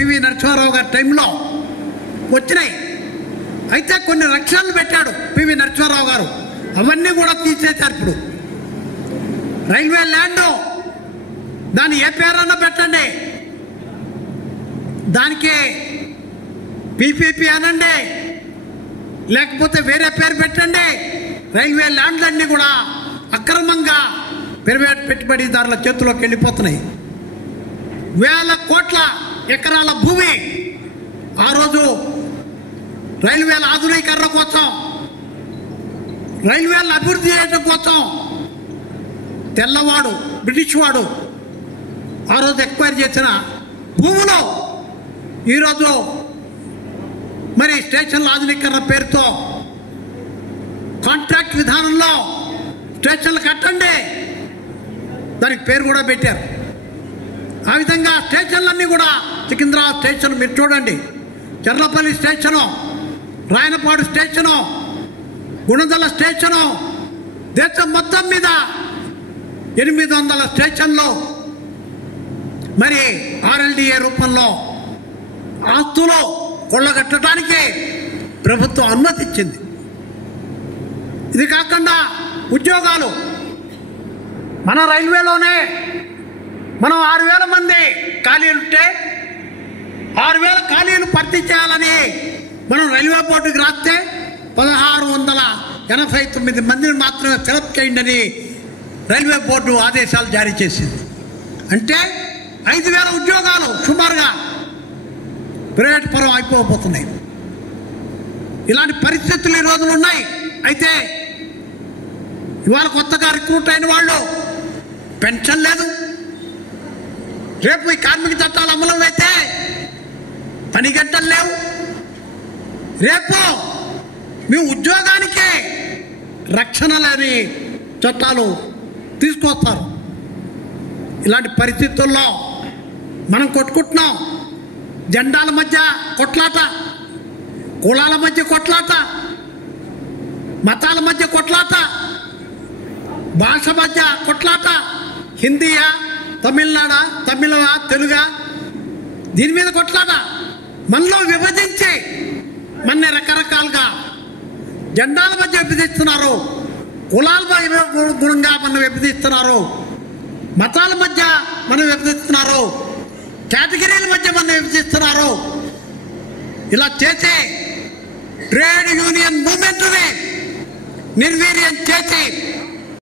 PV Narasimha Rao గారి టైంలో వచ్చినాయి. అయితే కొన్ని రక్షణలు పెట్టాడు పివి నరసింహారావు గారు, అవన్నీ కూడా తీసేశారు. ఇప్పుడు రైల్వే ల్యాండ్ దాన్ని ఏ పేరన్నా పెట్టండి, దానికి పీపీపీ అనండి, లేకపోతే వేరే పేరు పెట్టండి. రైల్వే ల్యాండ్లన్నీ కూడా అక్రమంగా ప్రైవేట్ పెట్టుబడిదారుల చేతుల్లోకి వెళ్ళిపోతున్నాయి. వేల కోట్ల ఎకరాల భూమి ఆ రోజు రైల్వేల ఆధునీకరణ కోసం, రైల్వేలను అభివృద్ధి చేయడం కోసం తెల్లవాడు బ్రిటిష్ వాడు ఆ రోజు ఎక్వైర్ చేసిన భూములు ఈరోజు మరి స్టేషన్ల ఆధునీకరణ పేరుతో కాంట్రాక్ట్ విధానంలో స్టేషన్లు కట్టండి, దానికి పేరు కూడా పెట్టారు. ఆ విధంగా స్టేషన్లన్నీ కూడా సికింద్రాబాద్ స్టేషన్ మీరు చూడండి, Charlapalli station, Rayanapadu station, Gunadala station, దేశం మొత్తం మీద 800 స్టేషన్లు మరి RLDA రూపంలో ఆస్తులు కొల్లగట్టడానికి ప్రభుత్వం అనుమతి ఇచ్చింది. ఇది కాకుండా ఉద్యోగాలు మన రైల్వేలోనే మనం 6000 మంది ఖాళీలుంటే 6000 ఖాళీలు భర్తీ చేయాలని మనం రైల్వే బోర్డుకి రాస్తే 1689 మందిని మాత్రమే ఫిలప్ చేయండి అని రైల్వే బోర్డు ఆదేశాలు జారీ చేసింది. అంటే 5000 ఉద్యోగాలు సుమారుగా ప్రైవేట్ పరం అయిపోతున్నాయి. ఇలాంటి పరిస్థితులు ఈ రోజులు ఉన్నాయి. అయితే ఇవాళ కొత్తగా రిక్రూట్ అయిన వాళ్ళు పెన్షన్ లేదు. రేపు ఈ కార్మిక చట్టాలు అమలు అయితే పని గంటలు లేవు. రేపు మీ ఉద్యోగానికి రక్షణ లేని చట్టాలు తీసుకొస్తారు. ఇలాంటి పరిస్థితుల్లో మనం కొట్టుకుంటున్నాం. జెండాల మధ్య కొట్లాట, కులాల మధ్య కొట్లాట, మతాల మధ్య కొట్లాట, భాష మధ్య కొట్లాట, హిందీయా, తమిళనాడా, తమిళమా, తెలుగా, దీని మీద కొట్లాట. మనలో విభజించి మన రకరకాలుగా జెండాల మధ్య విభజిస్తున్నారు, కులాల గుణంగా మనం విభజిస్తున్నారు, మతాల మధ్య మనం విభజిస్తున్నారు, కేటగిరీల మధ్య మనం విభజిస్తున్నారు. ఇలా చేసి ట్రేడ్ యూనియన్ మూవ్మెంట్ని నిర్వీర్యం చేసి